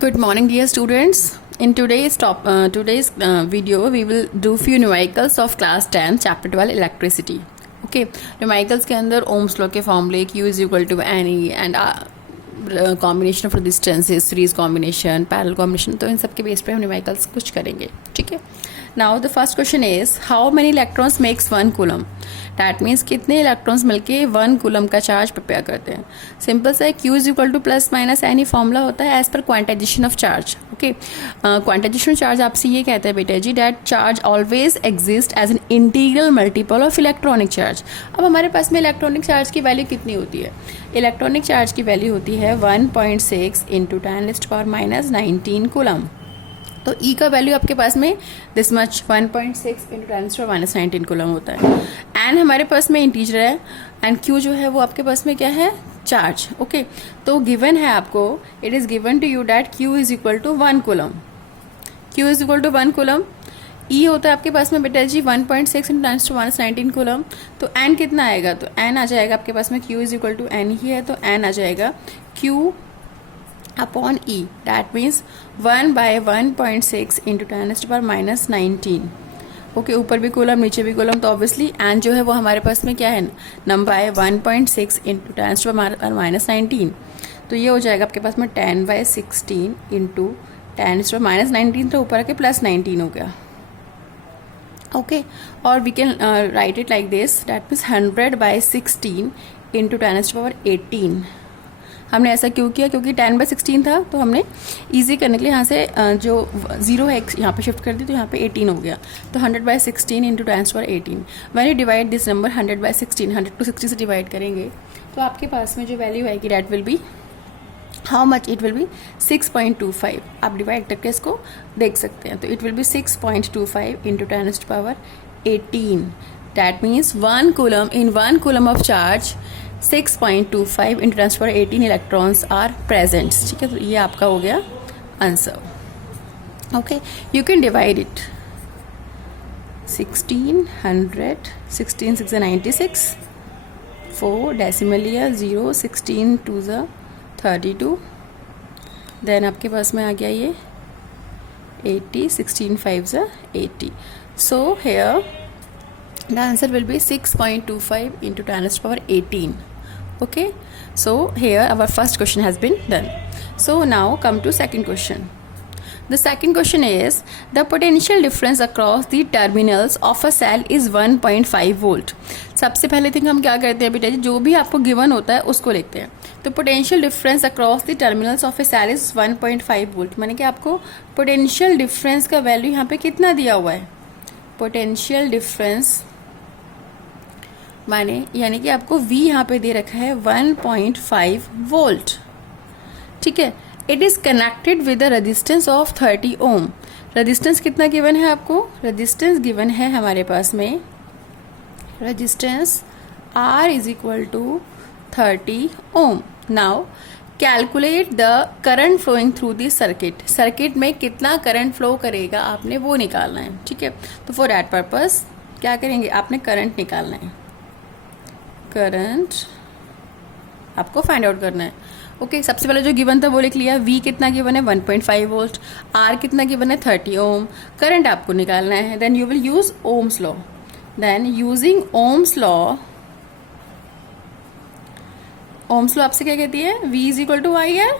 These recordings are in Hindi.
Good morning, dear students. In today's video, we will do few numericals of class 10, chapter 12, electricity. Okay, numericals के अंदर Ohm's law के formula Q is equal to NE and combination of resistances, series combination, parallel combination. तो इन सब के बेस पे हम numericals कुछ करेंगे. ठीक है. Now the first question is how many electrons makes 1 coulomb? That means कितने इलेक्ट्रॉन्स मिलके 1 कूलम का चार्ज प्रिपेयर करते हैं. सिंपल सा है, Q is equal to plus minus n e formula होता है as per quantization of charge. Okay, quantization charge आपसे ये कहता है बेटा जी that charge always exist as an integral multiple of electronic charge. अब हमारे पास में इलेक्ट्रॉनिक चार्ज की वैल्यू कितनी होती है? इलेक्ट्रॉनिक चार्ज की वैल्यू होती है 1.6 इंटू 10⁻⁻19 कूलम. तो E का वैल्यू आपके पास में दिस मच 1.6 इंटू 10⁻⁻19 कूलम होता है. एन हमारे पास में इंटीजर है एंड Q जो है वो आपके पास में क्या है? चार्ज. ओके, तो गिवन है आपको, it is given to you that Q is equal to 1 coulomb. Q is equal to 1 coulomb. E होता है आपके पास में बेटा जी 1.6 इंटू 10⁻⁻19 कूलम. तो N कितना आएगा? तो N आ जाएगा आपके पास में, Q is equal to N ही है तो N आ जाएगा Q upon E. That means 1/1.6 into 10⁻⁻19. Okay, ऊपर भी कॉलम नीचे भी कॉलम, तो ऑब्वियसली एन जो है वो हमारे पास में क्या है? Number by 1.6 into 10⁻⁻19. तो ये हो जाएगा आपके पास में 10/16 इंटू 10⁻⁻19. तो ऊपर आके प्लस 19 हो गया. ओके, और we can write it like this, that means 100/16 into 10⁻18. हमने ऐसा क्यों किया? क्योंकि 10/16 था तो हमने इजी करने के लिए यहाँ से जो 0 है यहाँ पे शिफ्ट कर दी, तो यहाँ पे 18 हो गया. तो 100/16 into 10⁻18. When you divide this number 100/16, 100 को 60 से डिवाइड करेंगे तो आपके पास में जो वैल्यू आएगी that will be how much? It will be 6.25. आप डिवाइड करके इसको देख सकते हैं. तो it will be 6.25 into 10⁻18. That means 1 coulomb in 1 coulomb of charge 6.25 into 10⁻18 electrons are present. ठीक है, तो ये आपका हो गया answer. Okay, you can divide it 1600, 16 6 96, 4 decimal here 0, 16 2 32. Then आपके पास में आ गया ये 80, 16 5 80. So here the answer will be 6.25 into 10⁻18. Okay, so here our first question has been done. So now come to second question. The second question is the potential difference across the terminals of a cell is 1.5 volt. सबसे पहले थिंग हम क्या करते हैं बेटा जी, जो भी आपको गिवन होता है उसको लिखते हैं. तो potential difference across the terminals of a cell is 1.5 volt. माने कि आपको पोटेंशियल डिफरेंस का वैल्यू यहाँ पे कितना दिया हुआ है? पोटेंशियल डिफरेंस माने यानी कि आपको V यहाँ पे दे रखा है 1.5 वोल्ट. ठीक है, it is connected with the resistance of 30 ohm. Resistance कितना गिवन है आपको? रेजिस्टेंस गिवन है हमारे पास में, resistance R is equal to 30 ohm. Now calculate the current flowing through this circuit. Circuit में कितना करंट फ्लो करेगा आपने वो निकालना है. ठीक है, तो फॉर दैट पर्पस क्या करेंगे? आपने करंट निकालना है. करंट आपको फाइंड आउट करना है. ओके, सबसे पहले जो गिवन था वो लिख लिया. V कितना गिवन है? 1.5 वोल्ट. R कितना गिवन है? 30 ओम. करंट आपको निकालना है. Then you will use Ohm's law. Then using Ohm's law, Ohm's law आपसे क्या कहती है? V is equal to I r.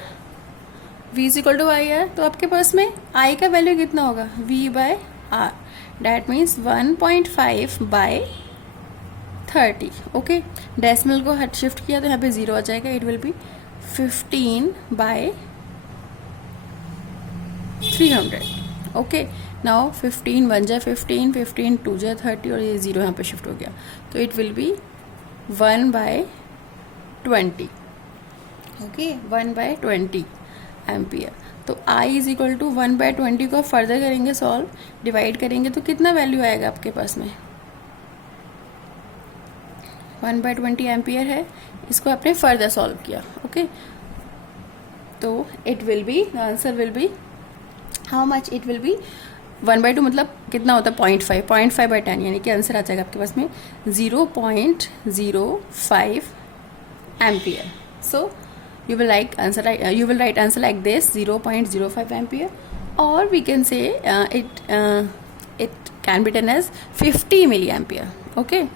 V is equal to I r. तो आपके पास में I का वैल्यू कितना होगा? V/R. That means 1.5/30. Okay, decimal को हट शिफ्ट किया तो यहाँ पे 0 आ जाएगा. It will B 15/300. Okay, now 15 1 जा 15, 15 2 जा 30 और ये 0 यहाँ पे शिफ्ट हो गया. तो it will B 1/20. Okay, 1/20 ampere. तो I इज इक्वल टू 1/20 को फर्दर करेंगे सॉल्व, डिवाइड करेंगे तो कितना वैल्यू आएगा आपके पास में? 1/20 एम्पियर है. इसको आपने फर्दर सॉल्व किया. ओके, तो it will B, the answer will be how much? It will B 1/2 मतलब कितना होता है? 0.5/10, यानी कि आंसर आ जाएगा आपके पास में 0.05 ampere. So you will write answer like this, 0.05 ampere, or we can say it can be written as 50 milliampere. Okay,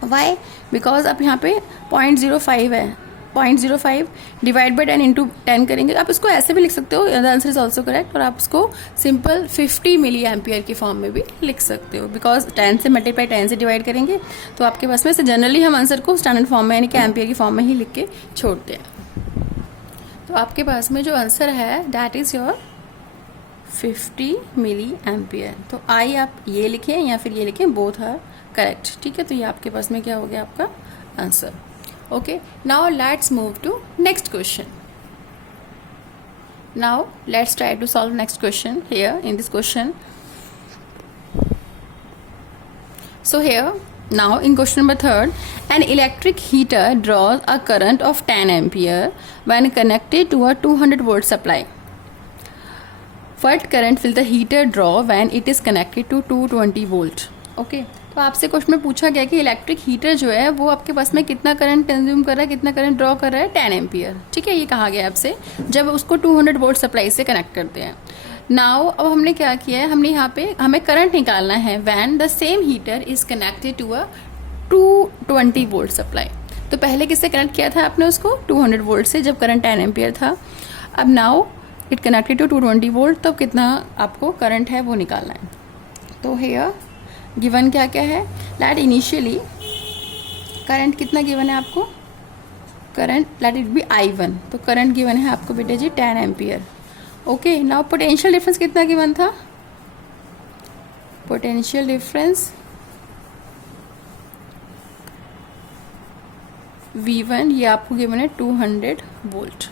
why? Because अब यहाँ पे 0.05 है, 0.05 डिवाइड बाई 10 इंटू 10 करेंगे, आप इसको ऐसे भी लिख सकते हो, the answer is also correct, और आप इसको सिंपल 50 मिली एम्पियर की फॉर्म में भी लिख सकते हो, बिकॉज 10 से मल्टीप्लाई 10 से डिवाइड करेंगे तो आपके पास में से जनरली हम आंसर को स्टैंडर्ड फॉर्म में यानी कि एम्पियर की फॉर्म में ही लिख के छोड़ते हैं। तो आपके पास में जो आंसर है that is your 50 milli ampere. तो आई आप ये लिखें या फिर ये लिखें, बोथ आर करेक्ट। ठीक है, तो ये आपके पास में क्या हो गया आपका answer. Okay, now let's move to next question. Now let's try to solve next question here in this question. So here now in question number 3, an electric heater draws a current of 10 ampere when connected to a 200 volt supply. What current will the heater draw when it is connected to 220 volt? Okay, तो आपसे क्वेश्चन में पूछा गया कि इलेक्ट्रिक हीटर जो है वो आपके पास में कितना करंट कंज्यूम कर रहा है, कितना करंट ड्रॉ कर रहा है, 10 एम्पियर। ठीक है, ये कहा गया आपसे जब उसको 200 वोल्ट सप्लाई से कनेक्ट करते हैं। नाउ अब हमने क्या किया है, हमने यहाँ पे हमें करंट निकालना है when the same heater is connected to a 220 volt supply. तो पहले किससे कनेक्ट किया था आपने उसको, 200 वोल्ट से, जब करंट 10 एम्पियर था। अब now it connected to 220 volt, तो कितना आपको करंट है वो निकालना है। तो हेयर गिवन क्या क्या है, लेट इनिशियली करंट कितना गिवन है आपको, current let it be I1, तो करंट गिवन है आपको बेटे जी 10 ampere. Okay, now potential difference कितना गिवन था, पोटेंशियल डिफरेंस V1 ये आपको गिवन है 200 वोल्ट।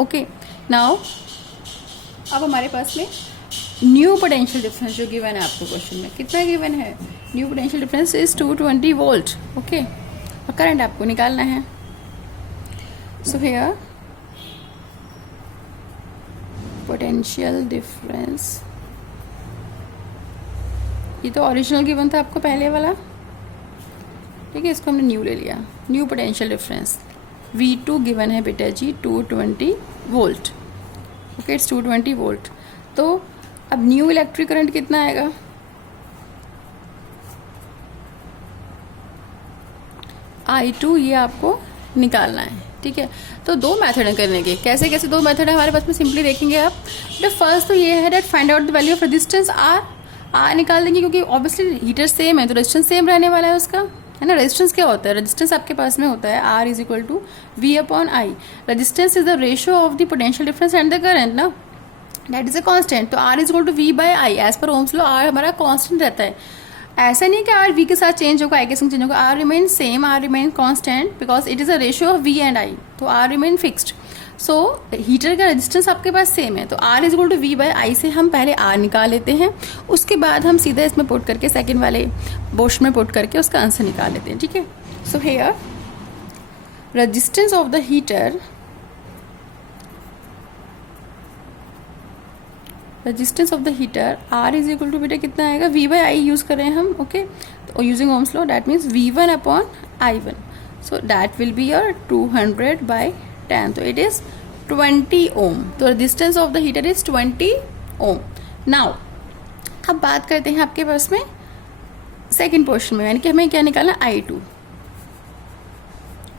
ओके, नाउ अब हमारे पास में न्यू पोटेंशियल डिफरेंस जो गिवन है आपको क्वेश्चन में, कितना गिवन है, new potential difference is 220 volt. Okay, और करंट आपको निकालना है। सो हियर पोटेंशियल डिफरेंस, ये तो ओरिजिनल गिवन था आपको पहले वाला, ठीक है, इसको हमने न्यू ले लिया। New potential difference V2 given है बेटा जी 220 वोल्ट। Okay, it's 220 volt. तो अब न्यू इलेक्ट्रिक करंट कितना आएगा, I2 ये आपको निकालना है। ठीक है, तो दो मेथड है करने के, कैसे कैसे दो मेथड है हमारे पास में, सिंपली देखेंगे आप। द फर्स्ट तो ये है that find out the value of resistance R निकाल देंगे, क्योंकि ऑब्वियसली हीटर सेम है तो रेजिस्टेंस सेम रहने वाला है उसका, है ना। रेजिस्टेंस क्या होता है, रेजिस्टेंस आपके पास में होता है R is equal to V/I। Resistance is the ratio of the potential difference and the current ना, दैट इज अ कांस्टेंट। तो R is equal to V/I, as per Ohm's law R हमारा कांस्टेंट रहता है। ऐसा नहीं कि R V के साथ चेंज होगा, I के साथ चेंज होगा, R remain same, R remain constant, because it is a ratio of V and I, तो R रिमेन फिक्स्ड। सो हीटर का रेजिस्टेंस आपके पास सेम है, तो R is equal to V/I से हम पहले R निकाल लेते हैं, उसके बाद हम सीधा इसमें पुट करके सेकंड वाले बोश में पुट करके उसका आंसर निकाल लेते हैं। ठीक है, so here resistance of the heater, resistance of the heater R is equal to बेटा कितना आएगा, V/I यूज कर रहे हैं हम। ओके, तो using Ohm's law that means V1/I1, so that will be your 200/10, तो इट इज 20 ओम। तो resistance of the heater is 20 ohm. Now अब बात करते हैं आपके पास में सेकेंड पोर्शन में, यानी कि हमें क्या निकालना, I2।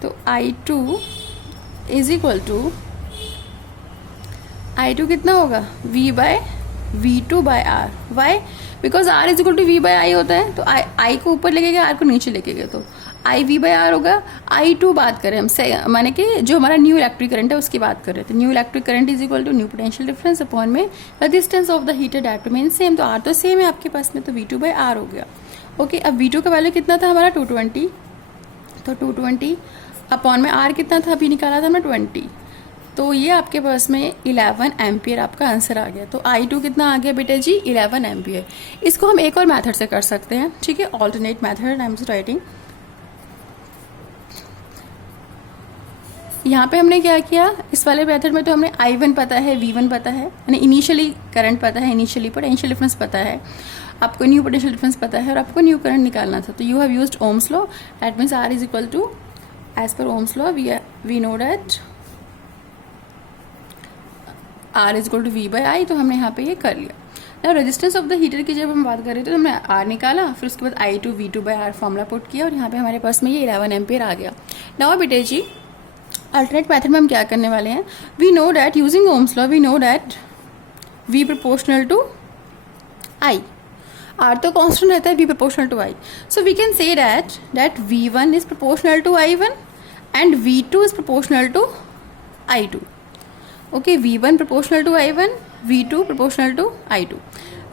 तो I2 is equal to, I2 कितना होगा, V/V2/R। Why, because R is equal to V/I होता है, तो I को ऊपर लेके गया, R को नीचे लेके गया, तो I V/R होगा। I2 बात करें हमसे, माने कि जो हमारा न्यू इलेक्ट्रिक करंट है उसकी बात कर रहे थे। New electric current is equal to new potential difference upon में resistance of the heater that remain same, तो R तो सेम है आपके पास में, तो V2/R हो गया। ओके, अब V2 का वैल्यू कितना था हमारा 220, तो 220 अपॉन में R कितना था, अभी निकाला था हमने 20, तो ये आपके पास में 11 एम्पियर आपका आंसर आ गया। तो I2 कितना आ गया बेटे जी, 11 एम्पियर। इसको हम एक और मेथड से कर सकते हैं, ठीक है, alternate method I am just writing. यहाँ पे हमने क्या किया, इस वाले मेथड में तो हमने I1 पता है, V1 पता है, यानी इनिशियली करंट पता है, इनिशियली पोटेंशियल डिफरेंस पता है, आपको न्यू पोटेंशियल डिफरेंस पता है, और आपको न्यू करंट निकालना था। तो you have used Ohm's law, that means R is equal to, as per Ohm's law we know that R is equal to V by I, तो हमने यहाँ पे ये कर लिया। ना रेजिस्टेंस ऑफ द हीटर की जब हम बात कर रहे थे तो हमने R निकाला, फिर उसके बाद I2 V2 by are formula put किया और यहाँ पे हमारे पास में ये 11 एम्पियर आ गया। नाउ बेटे जी अल्टरनेट मेथड में हम क्या करने वाले हैं, we know that using Ohm's law we know that V proportional to I, R तो कांस्टेंट रहता है, V proportional to I, so we can say that V1 is proportional to I1 and V2 is proportional to I2। Okay, V1 proportional to I1, V2 proportional to I2।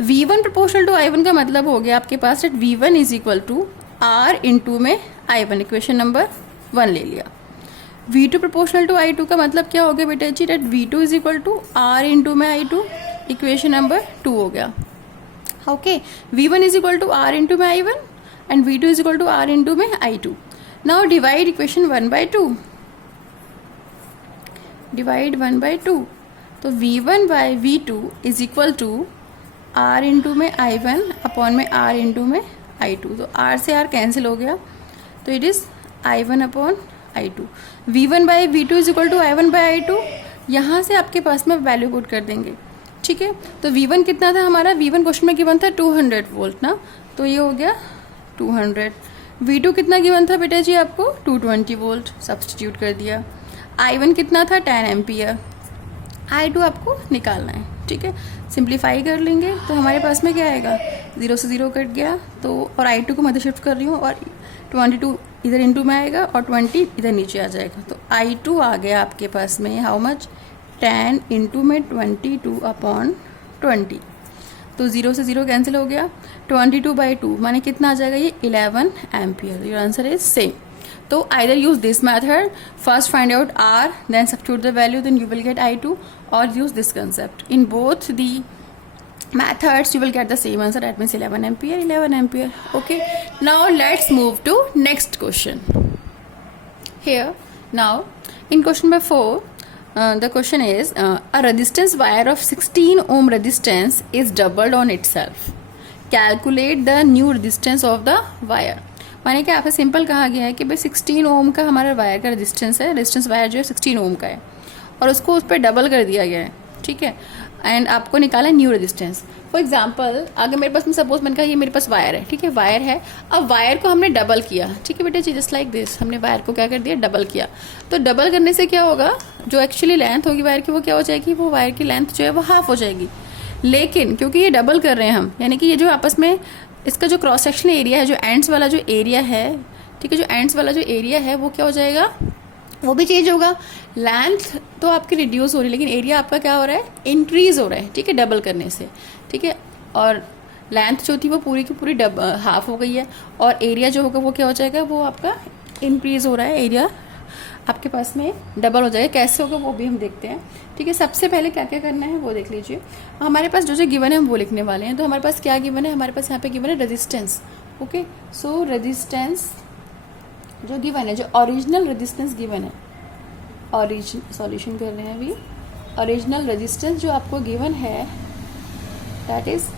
V1 proportional to I1 का मतलब हो गया आपके पास that V1 is equal to R into में I1, इक्वेशन नंबर 1 ले लिया। V2 प्रोपोर्शनल टू I2 का मतलब क्या हो गया बेटा जी, that V2 is equal to R into में I2, इक्वेशन नंबर 2 हो गया। Okay, V1 is equal to R into में I1 and V2 is equal to R into में I2। Now divide equation 1 by 2, divide 1 by 2, तो V1 by V2 is equal to R into में I1 अपॉन में R इंटू में I2, तो R से R कैंसिल हो गया, तो it is I1 upon I2। V1 by V2 is equal to I1 by I2, यहाँ से आपके पास में वैल्यू पुट कर देंगे। ठीक है, तो V1 कितना था हमारा, V1 क्वेश्चन में गिवन था 200 वोल्ट ना, तो ये हो गया 200। V2 कितना गिवन था बेटा जी आपको, 220 वोल्ट, सब्सटीट्यूट कर दिया। I1 कितना था, 10 एम्पियर। I2 आपको निकालना है। ठीक है, सिंप्लीफाई कर लेंगे तो हमारे पास में क्या आएगा, 0 से 0 कट गया, तो और I2 को मध्य शिफ्ट कर रही हूँ और 22 इधर इंटू में आएगा और 20 इधर नीचे आ जाएगा, तो I2 आ गया आपके पास में हाउ मच, 10 इंटू में 22 अपॉन 20, तो 0 से 0 कैंसिल हो गया, 22 बाई 2 माने कितना आ जाएगा ये 11 ampere. Your answer is same. तो either use this method, first find out R, then substitute the value, then you will get I2, or use this concept. In both the methods you will get the same answer, that means 11 ampere, 11 ampere. Okay, now let's move to next question. Here now in question number 4, the question is a resistance wire of 16 ohm resistance is doubled on itself. Calculate the new resistance of the wire. माने कि आपसे सिंपल कहा गया है कि भाई 16 ओम का हमारा वायर का रेजिस्टेंस है, रेजिस्टेंस वायर जो है 16 ओम का है और उसको उस पर डबल कर दिया गया है। ठीक है, एंड आपको निकाला न्यू रेजिस्टेंस। फॉर एग्जांपल अगर मेरे पास में सपोज मैंने कहा ये मेरे पास वायर है, ठीक है, वायर है, अब वायर को हमने डबल किया। ठीक है बेटा जी, जस्ट लाइक दिस, हमने वायर को क्या कर दिया, डबल किया। तो डबल करने से क्या होगा, जो एक्चुअली लेंथ होगी वायर की वो क्या हो जाएगी, वो वायर की लेंथ जो है वो हाफ हो जाएगी। लेकिन क्योंकि ये डबल कर रहे हैं हम, यानी कि ये जो आपस में इसका जो क्रॉस सेक्शनल एरिया है, जो एंड्स वाला जो एरिया है, ठीक है, जो एंड्स वाला जो एरिया है वो क्या हो जाएगा, वो भी चेंज होगा। लेंथ तो आपकी रिड्यूस हो रही है लेकिन एरिया आपका क्या हो रहा है, इंक्रीज हो रहा है। ठीक है, डबल करने से। ठीक है, और लेंथ जो थी वो पूरी की पूरी हाफ हो गई है और एरिया जो होगा वो क्या हो जाएगा, वो आपका इंक्रीज हो रहा है, एरिया आपके पास में डबल हो जाएगा। कैसे होगा वो भी हम देखते हैं। ठीक है, सबसे पहले क्या क्या करना है वो देख लीजिए। हमारे पास जो जो गिवन है हम वो लिखने वाले हैं। तो हमारे पास क्या गिवन है, हमारे पास यहाँ पे गिवन है रेजिस्टेंस। ओके, सो रेजिस्टेंस जो गिवन है, जो ओरिजिनल रेजिस्टेंस गिवन है, सॉल्यूशन कर रहे हैं अभी। ओरिजिनल रेजिस्टेंस जो आपको गिवन है that is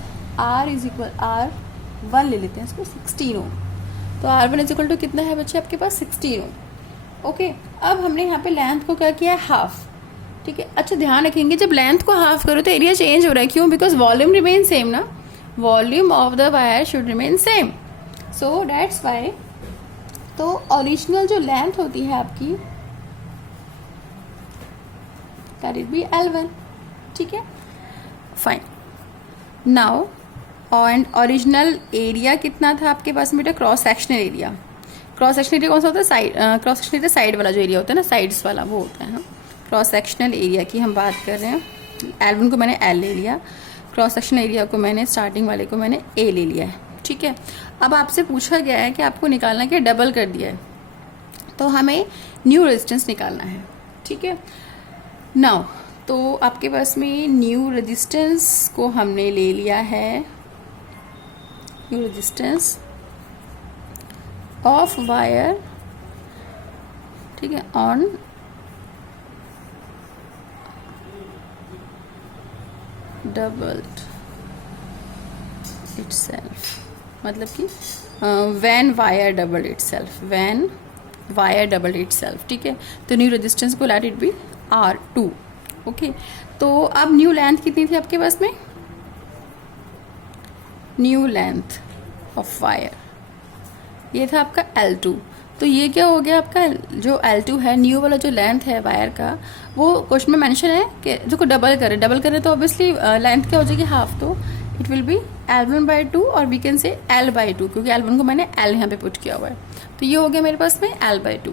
R is equal R1 ले लेते हैं इसको, 16 ओम। तो R1 इज इक्वल टू कितना है बच्चे आपके पास, 16 ओम। ओके, अब हमने यहाँ पे लेंथ को क्या किया है, हाफ। ठीक है, अच्छा ध्यान रखेंगे जब लेंथ को हाफ करो तो एरिया चेंज हो रहा है। क्यों, बिकॉज वॉल्यूम रिमेन सेम ना, volume of the wire should remain same, so that's why. तो ओरिजिनल जो लेंथ होती है आपकी दैट इज बी L1। ठीक है, fine. Now and original area कितना था आपके पास बेटा, cross sectional area. Cross sectional area कौन सा होता है, side, cross sectional area side वाला जो एरिया होता है ना, साइड्स वाला वो होता है। क्रॉस सेक्शनल एरिया की हम बात कर रहे हैं। L1 को मैंने L ले लिया, क्रॉस सेक्शनल एरिया को मैंने स्टार्टिंग वाले को मैंने A ले लिया है। ठीक है, अब आपसे पूछा गया है कि आपको निकालना क्या, डबल कर दिया है, तो हमें न्यू रेजिस्टेंस निकालना है। ठीक है, नाउ तो आपके पास में न्यू रेजिस्टेंस को हमने ले लिया है, न्यू रेजिस्टेंस ऑफ वायर। ठीक है, ऑन डबल्ड itself, मतलब कि when wire doubled itself, when wire doubled itself। ठीक है, तो न्यू रेजिस्टेंस को let it be R2। Okay, तो अब न्यू लेंथ कितनी थी आपके पास में, न्यू लेंथ ऑफ वायर ये था आपका L2। तो ये क्या हो गया आपका, जो L2 है, न्यू वाला जो लेंथ है वायर का, वो क्वेश्चन में मेंशन है कि जो डबल करे तो ऑब्वियसली लेंथ क्या हो जाएगी, हाफ। तो इट विल बी L1/2 और वी कैन से L/2, क्योंकि L1 को मैंने L यहाँ पे पुट किया हुआ है। तो ये हो गया मेरे पास में L/2।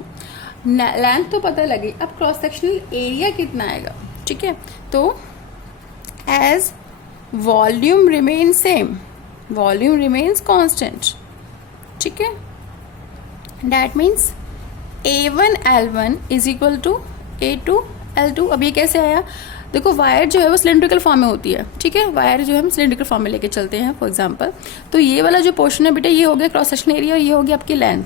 लेंथ तो पता लगी, अब क्रॉस सेक्शनल एरिया कितना आएगा, ठीक है। तो as volume remain same, volume remains constant, ठीक है, that means A1L1 is equal to A2L2। अब ये कैसे आया, देखो वायर जो है वो सिलेंड्रिकल फॉर्म में होती है, ठीक है, वायर जो है हम सिलेंड्रिकल फॉर्म में लेके चलते हैं फॉर एग्जांपल। तो ये वाला जो पोर्शन है बेटा, ये हो गया क्रॉस सेक्शन एरिया और ये हो गया आपकी लेंथ।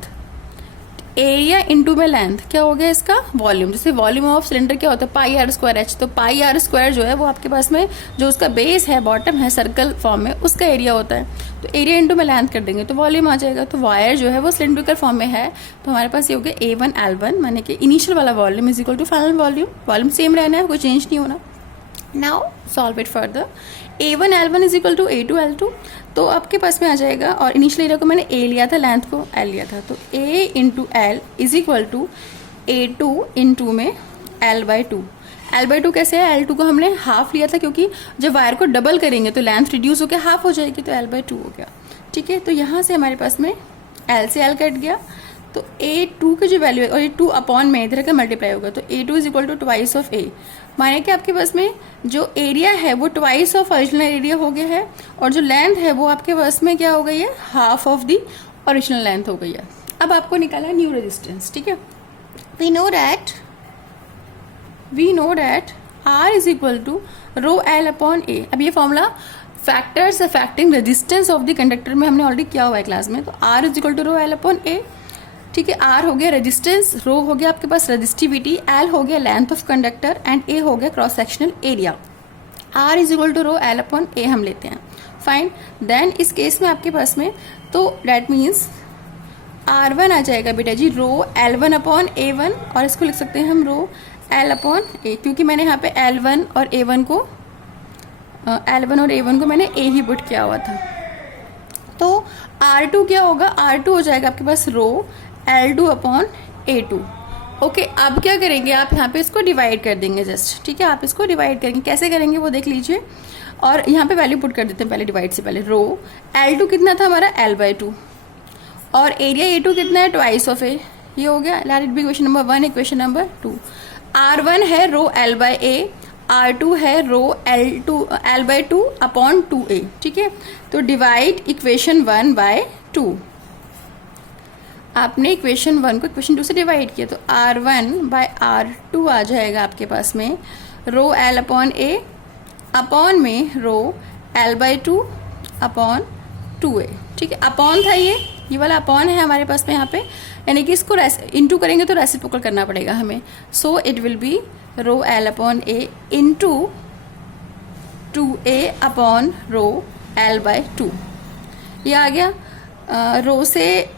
एरिया इनटू में लेंथ क्या हो गया इसका, वॉल्यूम। जैसे वॉल्यूम ऑफ सिलेंडर क्या होता है, πr²h। तो πr² जो है वो आपके पास में जो उसका बेस है, बॉटम है सर्कल फॉर्म में, उसका एरिया होता है। तो एरिया इनटू में लेंथ कर देंगे तो वॉल्यूम आ जाएगा। तो वायर जो है वो सिलेंड्रिकल फॉर्म में है, तो हमारे पास ये हो गया A1L1, माने कि इनिशियल वाला volume is equal to final volume. Volume same रहना है, कोई चेंज नहीं होना। Now solve it further, A1L1 is equal to A2L2। तो आपके पास में आ जाएगा, और इनिशियल एरिया को मैंने A लिया था, लेंथ को L लिया था, तो A into L is equal to A2 into में L/2। L/2 कैसे है, L2 को हमने हाफ लिया था, क्योंकि जब वायर को डबल करेंगे तो लेंथ रिड्यूस होकर हाफ हो जाएगी, तो L/2 हो गया, ठीक है। तो यहाँ से हमारे पास में L से L कट गया, तो A2 की जो वैल्यू है, और ये 2 अपॉन में इधर का मल्टीप्लाई होगा, तो A2 is equal to twice of A। माने कि आपके पास में जो एरिया है वो ट्वाइस ऑफ ओरिजिनल एरिया हो गया है, और जो लेंथ है वो आपके पास में क्या हो गई है, half of the original length हो गई है। अब आपको निकाला है न्यू रेजिस्टेंस, ठीक है। We know that R is equal to ρL/A। अब ये formula factors affecting resistance of the conductor में हमने ऑलरेडी किया हुआ है क्लास में। तो R is equal to ρL/A, ठीक है। R हो गया रेजिस्टेंस, रो हो गया आपके पास रेजिस्टिविटी, L हो गया length of conductor, and A हो गया cross sectional area. R is equal to ρL/A हम लेते हैं, फाइन। देन इस केस में आपके पास में, तो दैट मीन्स R1 आ जाएगा बेटा जी ρL1/A1, और इसको लिख सकते हैं हम ρL/A, क्योंकि मैंने यहाँ पे L1 और A1 को मैंने A ही पुट किया हुआ था। तो R2 क्या होगा, R2 हो जाएगा आपके पास ρL2/A2। ओके, अब क्या करेंगे आप यहाँ पे इसको डिवाइड कर देंगे जस्ट, ठीक है। आप इसको डिवाइड करेंगे, कैसे करेंगे वो देख लीजिए, और यहाँ पे वैल्यू पुट कर देते हैं पहले डिवाइड से पहले। ρL2 कितना था हमारा L/2, और एरिया A2 कितना है, ट्वाइस ऑफ A। ये हो गया, let it be equation number 1। Equation number 2, R1 है ρL/A, R2 है L/2/2A, ठीक है। तो डिवाइड इक्वेशन 1 बाय 2। आपने इक्वेशन 1 को इक्वेशन 2 से डिवाइड किया, तो R1/R2 आ जाएगा आपके पास में ρL/A अपॉन में ρL/2/2A, ठीक है। अपॉन था ये वाला अपॉन है हमारे पास में यहाँ पे, यानी कि इसको इंटू करेंगे तो रेसिप्रोकल करना पड़ेगा हमें। So it will B ρL/A into 2A upon ρL/2। ये आ गया, रो से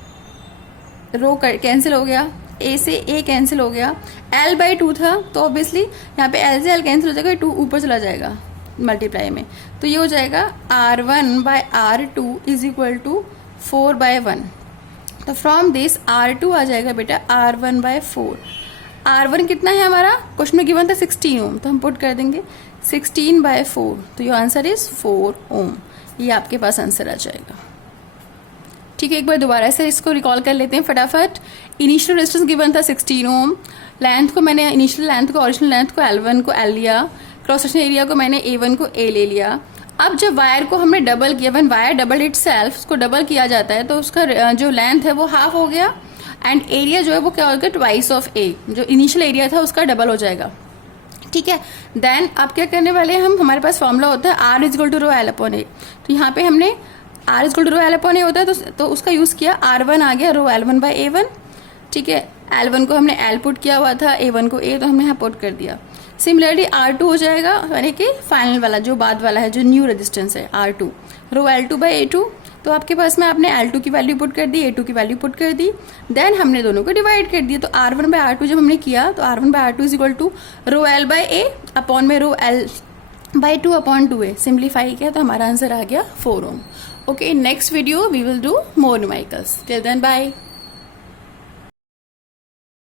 रो कैंसिल हो गया, A से A कैंसिल हो गया, L/2 था, तो ऑब्वियसली यहाँ पे L से L कैंसिल हो जाएगा, 2 ऊपर चला जाएगा मल्टीप्लाई में, तो ये हो जाएगा R1/R2 इज इक्वल टू 4/1। तो फ्रॉम दिस R2 आ जाएगा बेटा R1/4। R1 कितना है हमारा, क्वेश्चन में गिवन था 16 ओम, तो हम पुट कर देंगे 16/4, तो योर आंसर इज 4 ओम। ये आपके पास आंसर आ जाएगा, ठीक है। एक बार दोबारा से इसको रिकॉल कर लेते हैं फटाफट। इनिशियल रेजिस्टेंस गिवन था 16 ओम, लेंथ को मैंने इनिशियल लेंथ को ओरिजिनल लेंथ को L1 को L लिया, क्रॉस सेक्शन एरिया को मैंने A1 को A ले लिया। अब जब वायर को हमने डबल किया, व्हेन वायर डबल इटसेल्फ, उसको डबल किया जाता है तो उसका जो लेंथ है वो हाफ हो गया, एंड एरिया जो है वो क्या होगा, ट्वाइस ऑफ A, जो इनिशियल एरिया था उसका डबल हो जाएगा, ठीक है। देन अब क्या करने वाले हैं हम, हमारे पास फॉर्मूला होता है R is equal to ρL/A। तो यहाँ पे हमने R is equal to ρL/A होता है, तो उसका यूज किया, R1 आ गया ρL1/A1, ठीक है। L1 को हमने L पुट किया हुआ था, A1 को A, तो हमने यहाँ पुट कर दिया। सिमिलरली R2 हो जाएगा, यानी कि फाइनल वाला जो बाद वाला है, जो न्यू रेजिस्टेंस है R2 ρL2/A2। तो आपके पास में आपने L2 की वैल्यू पुट कर दी, A2 की वैल्यू पुट कर दी, देन हमने दोनों को डिवाइड कर दिया। तो R1/R2 जब हमने किया, तो R1/R2 is equal to ρL/A upon में बाई 2/2a सिंप्लीफाई किया तो हमारा आंसर आ गया 4 ohm. Okay, next video we will do more numericals. Till then bye.